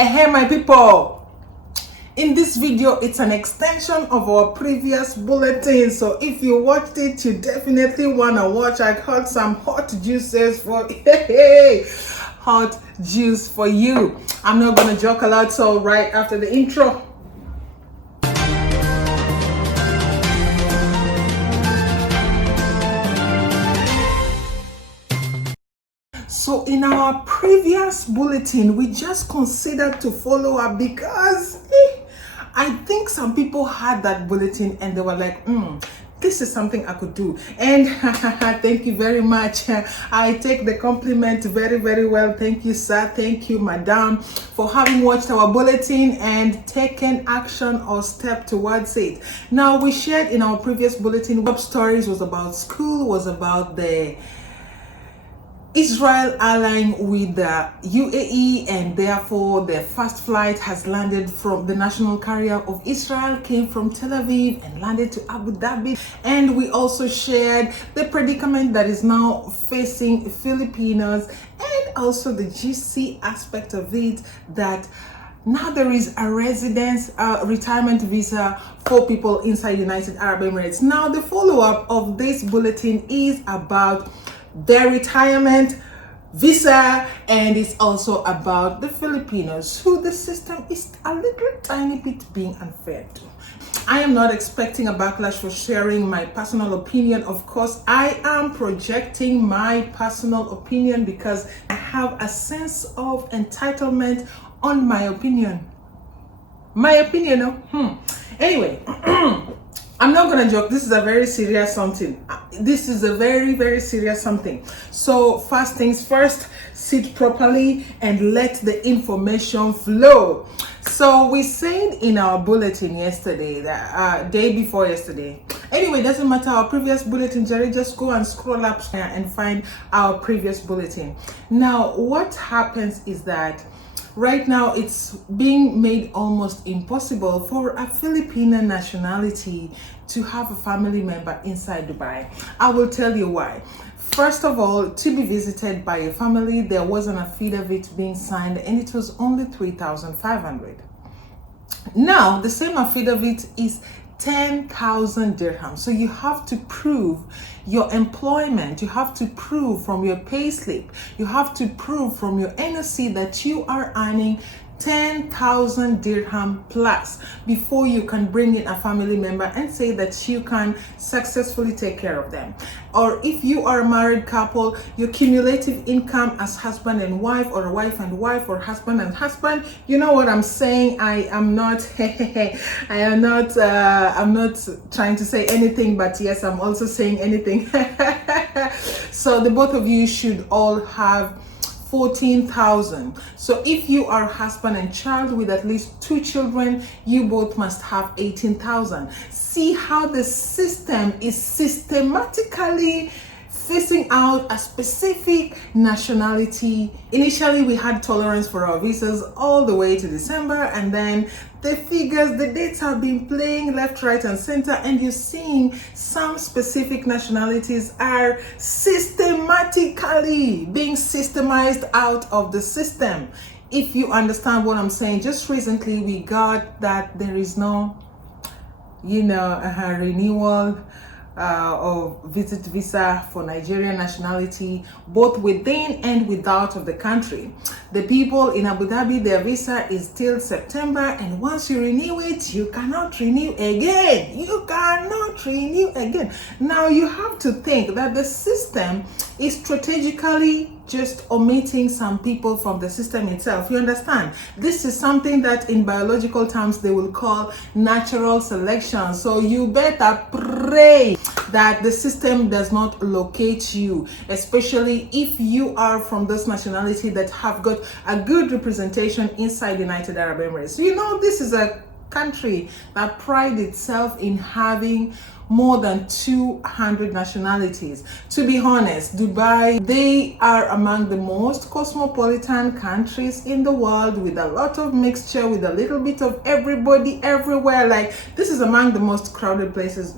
Hey my people, in this video it's an extension of our previous bulletin, so if you watched it you definitely want to watch. I got some hot juices for hot juice for you. I'm not gonna joke a lot, so right after the intro. So in our previous bulletin, we just considered to follow up because I think some people had that bulletin and they were like, this is something I could do. And thank you very much. I take the compliment very, very well. Thank you, sir. Thank you, madam, for having watched our bulletin and taken action or step towards it. Now, we shared in our previous bulletin, web stories was about school, was about the Israel airline with the UAE, and therefore the first flight has landed from the national carrier of Israel, came from Tel Aviv and landed to Abu Dhabi. And we also shared the predicament that is now facing Filipinos and also the GC aspect of it, that now there is a residence retirement visa for people inside United Arab Emirates. Now the follow-up of this bulletin is about their retirement visa, and it's also about the Filipinos who the system is a little tiny bit being unfair to. I am not expecting a backlash for sharing my personal opinion. Of course, I am projecting my personal opinion because I have a sense of entitlement on my opinion. Anyway, I'm not gonna joke. This is a very serious something. This is a very, very serious something. So first things first, sit properly and let the information flow. So we said in our bulletin yesterday, that day before yesterday. Anyway, doesn't matter, our previous bulletin, Jerry, just go and scroll up and find our previous bulletin. Now, what happens is that right now, it's being made almost impossible for a Filipino nationality to have a family member inside Dubai. I will tell you why. First of all, to be visited by a family, there was an affidavit being signed and it was only 3,500. Now, the same affidavit is 10,000 dirhams. So you have to prove your employment, you have to prove from your payslip, you have to prove from your NOC that you are earning 10,000 dirham plus before you can bring in a family member and say that you can successfully take care of them. Or if you are a married couple, your cumulative income as husband and wife, or wife and wife, or husband and husband, you know what I'm saying. I'm not trying to say anything, but yes, I'm also saying anything. So the both of you should all have 14,000. So if you are husband and child with at least 2 children, you both must have 18,000. See how the system is systematically phasing out a specific nationality. Initially, we had tolerance for our visas all the way to December, and then the figures, the dates have been playing left, right, and center, and you're seeing some specific nationalities are systematically being systemized out of the system. If you understand what I'm saying, just recently we got that there is no, renewal of visit visa for Nigerian nationality, both within and without of the country. The people in Abu Dhabi, their visa is till September, and once you renew it, you cannot renew again. You cannot renew again. Now you have to think that the system is strategically just omitting some people from the system itself. You understand? This is something that in biological terms they will call natural selection. So you better pray that the system does not locate you, especially if you are from this nationality that have got a good representation inside United Arab Emirates. You know, this is a country that prides itself in having more than 200 nationalities. To be honest, Dubai, they are among the most cosmopolitan countries in the world, with a lot of mixture, with a little bit of everybody everywhere. Like, this is among the most crowded places.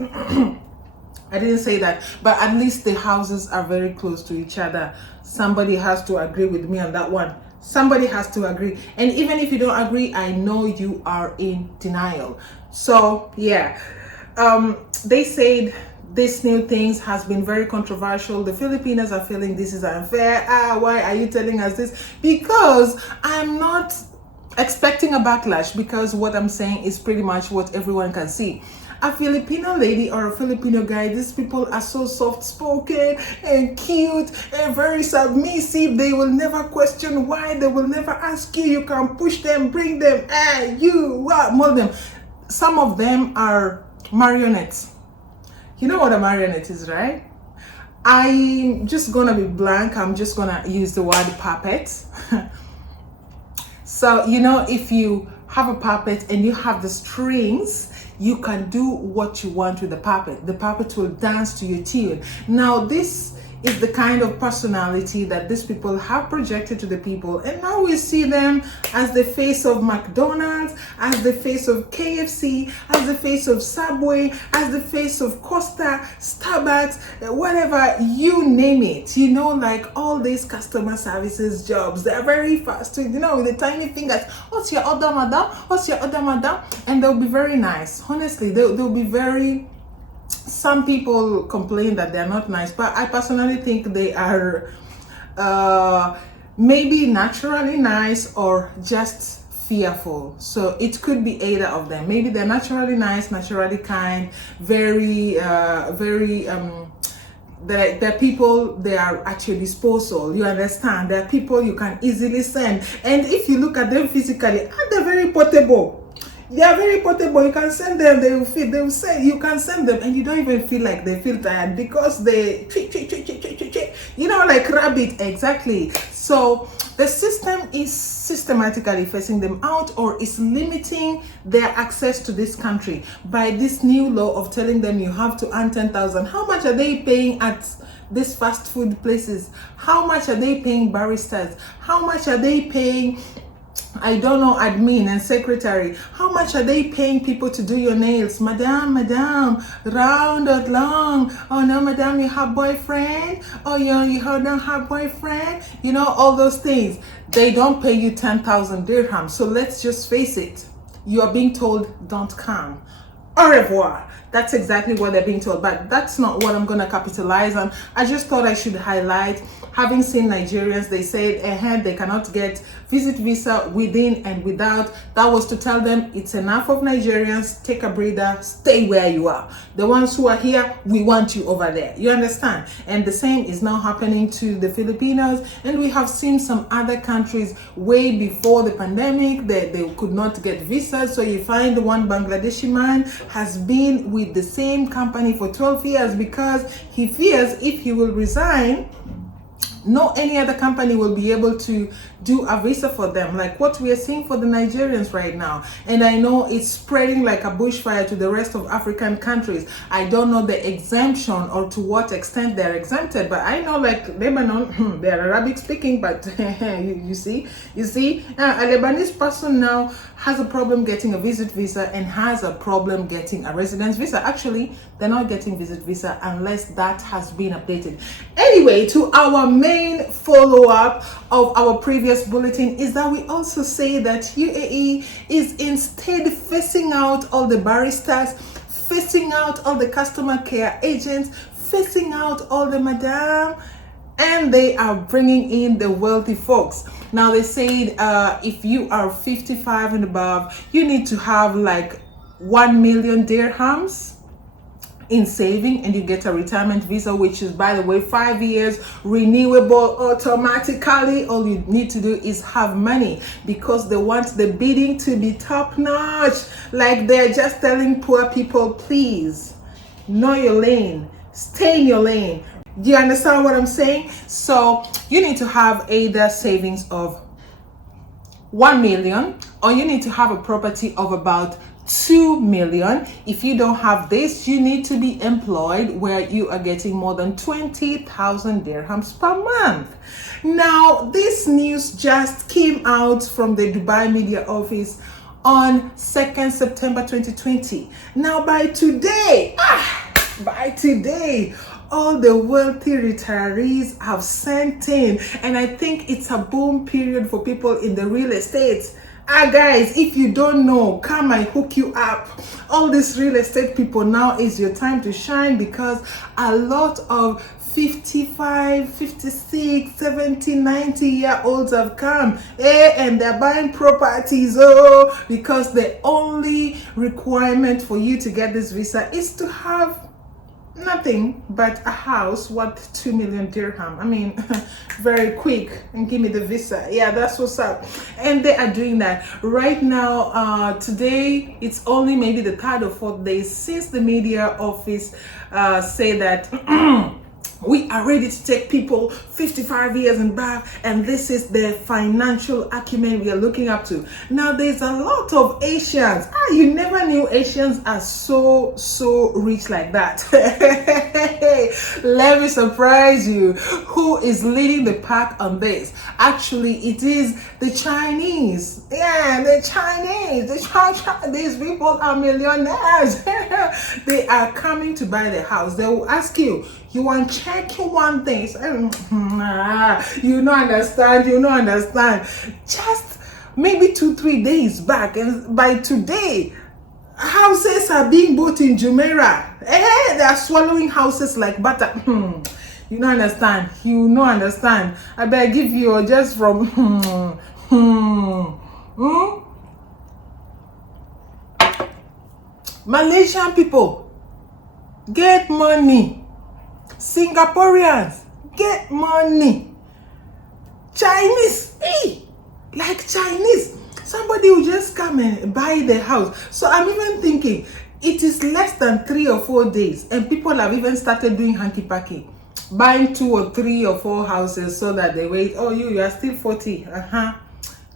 I didn't say that, but at least the houses are very close to each other. Somebody has to agree with me on that one. Somebody has to agree. And even if you don't agree, I know you are in denial. So yeah, they said this new things has been very controversial. The Filipinos are feeling this is unfair. Why are you telling us this? Because I'm not expecting a backlash, because what I'm saying is pretty much what everyone can see. A Filipino lady or a Filipino guy, these people are so soft-spoken and cute and very submissive. They will never question why. They will never ask you. You can push them, bring them, mold them. Some of them are marionettes. You know what a marionette is, right? I'm just gonna be blank. I'm just gonna use the word puppet. So, you know, if you have a puppet and you have the strings, you can do what you want with the puppet. The puppet will dance to your tune. Now, this is the kind of personality that these people have projected to the people, and now we see them as the face of McDonald's, as the face of KFC, as the face of Subway, as the face of Costa, Starbucks, whatever, you name it. You know, like all these customer services jobs, they're very fast, you know, with the tiny fingers. What's your order, madam? What's your order, madam? And they'll be very nice. Honestly, they'll be very... Some people complain that they're not nice, but I personally think they are maybe naturally nice or just fearful. So it could be either of them. Maybe they're naturally nice, naturally kind, they're people, they are at your disposal. You understand? They're people you can easily send. And if you look at them physically, they're very portable. They are very portable. You can send them, they will fit. They will say, you can send them and you don't even feel like they feel tired, because they, you know, like rabbit, exactly. So the system is systematically facing them out, or is limiting their access to this country by this new law of telling them you have to earn 10,000. How much are they paying at these fast food places? How much are they paying baristas? How much are they paying, I don't know, admin and secretary? How much are they paying people to do your nails? Madam, round or long? Oh no, madam, you have boyfriend? Oh yeah, you don't have boyfriend? You know, all those things. They don't pay you 10,000 dirhams. So let's just face it. You are being told, don't come. Au revoir. That's exactly what they're being told, but that's not what I'm going to capitalize on. I just thought I should highlight, having seen Nigerians, they said they cannot get visit visa within and without. That was to tell them it's enough of Nigerians, take a breather, stay where you are. The ones who are here, we want you over there. You understand? And the same is now happening to the Filipinos, and we have seen some other countries way before the pandemic that they could not get visas. So you find one Bangladeshi man has been with the same company for 12 years because he fears if he will resign, no any other company will be able to do a visa for them, like what we are seeing for the Nigerians right now. And I know it's spreading like a bushfire to the rest of African countries. I don't know the exemption or to what extent they're exempted, but I know like Lebanon, they're Arabic speaking, but you see, a Lebanese person now has a problem getting a visit visa and has a problem getting a residence visa. Actually, they're not getting visit visa unless that has been updated. Anyway, to our main follow-up of our previous bulletin is that we also say that UAE is instead phasing out all the baristas, phasing out all the customer care agents, phasing out all the madam, and they are bringing in the wealthy folks. Now they said if you are 55 and above, you need to have like 1 million dirhams in saving, and you get a retirement visa, which is, by the way, 5 years, renewable automatically. All you need to do is have money, because they want the bidding to be top notch. Like they're just telling poor people, please know your lane, stay in your lane. Do you understand what I'm saying? So you need to have either savings of 1 million, or you need to have a property of about 2 million. If you don't have this, you need to be employed where you are getting more than 20,000 dirhams per month. Now, this news just came out from the Dubai media office on 2nd September 2020. Now, by today, all the wealthy retirees have sent in, and I think it's a boom period for people in the real estate. Guys, if you don't know, come I hook you up. All these real estate people, now is your time to shine, because a lot of 55, 56, 70, 90-year-olds have come, and they're buying properties, because the only requirement for you to get this visa is to have nothing but a house worth 2 million dirham. I mean, very quick, and give me the visa. Yeah, that's what's up. And they are doing that right now. Today it's only maybe the third or fourth day since the media office say that we are ready to take people 55 years and back, and this is the financial acumen we are looking up to. Now, there's a lot of Asians. You never knew Asians are so rich like that. Let me surprise you. Who is leading the pack on this? Actually, it is the Chinese. Yeah, the Chinese. These people are millionaires. They are coming to buy the house. They will ask you, you want checking one thing? You don't understand. Just maybe 2-3 days back, and by today, houses are being bought in Jumeirah. They are swallowing houses like butter. You don't understand. I better give you just from Malaysian people get money. Singaporeans get money. Chinese, like Chinese, somebody will just come and buy the house. So I'm even thinking it is less than 3 or 4 days, and people have even started doing hanky-panky, buying 2 or 3 or 4 houses, so that they wait. Oh, you are still 40.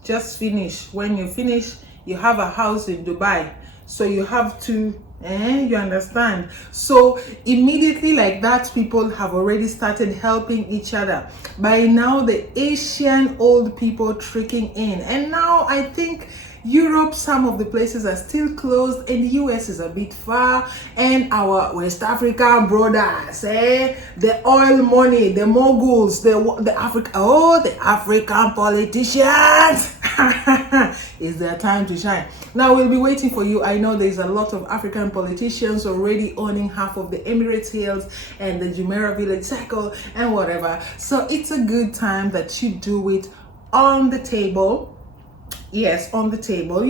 Just finish. When you finish, you have a house in Dubai, so you have to. You understand? So immediately like that, people have already started helping each other. By now, the Asian old people tricking in, and now I think Europe, some of the places are still closed, and the US is a bit far, and our West African brothers, the oil money, the moguls, the African politicians. It's their time to shine. Now we'll be waiting for you. I know there's a lot of African politicians already owning half of the Emirates Hills and the Jumeirah Village Circle and whatever. So it's a good time that you do it on the table. Yes, on the table.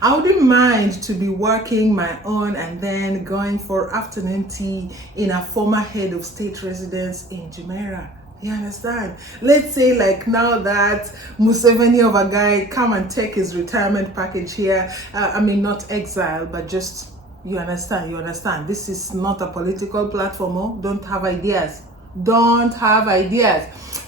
I wouldn't mind to be working my own and then going for afternoon tea in a former head of state residence in Jumeirah. You understand? Let's say like now that Museveni of a guy come and take his retirement package here. I mean, not exile, but just, you understand. This is not a political platform. Don't have ideas.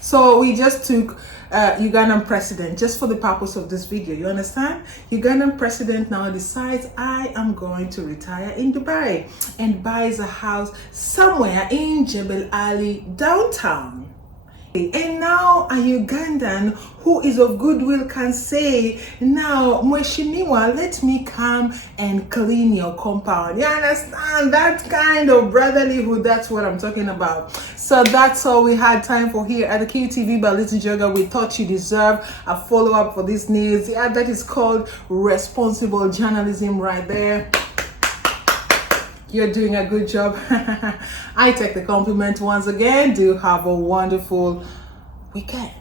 So we just took Ugandan president just for the purpose of this video. You understand? Ugandan president now decides, I am going to retire in Dubai, and buys a house somewhere in Jebel Ali downtown. And now a Ugandan who is of goodwill can say, now, Mweshimiwa, let me come and clean your compound. You understand? That kind of brotherlyhood, that's what I'm talking about. So that's all we had time for here at the QTV by Little Joga. We thought you deserve a follow-up for this news. Yeah, that is called responsible journalism right there. You're doing a good job. I take the compliment once again. Do have a wonderful weekend.